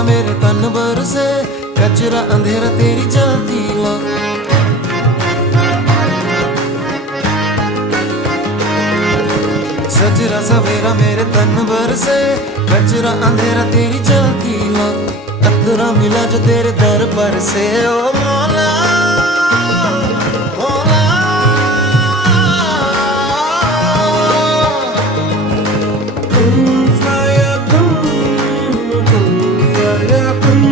सवेरा मेरे तन बरसे, कचरा अंधेरा तेरी जलती ला। सजरा सवेरा मेरे तन बरसे, कचरा अंधेरा तेरी जलती ला। अतरा मिला जो तेरे दर पर से, ओ मौला।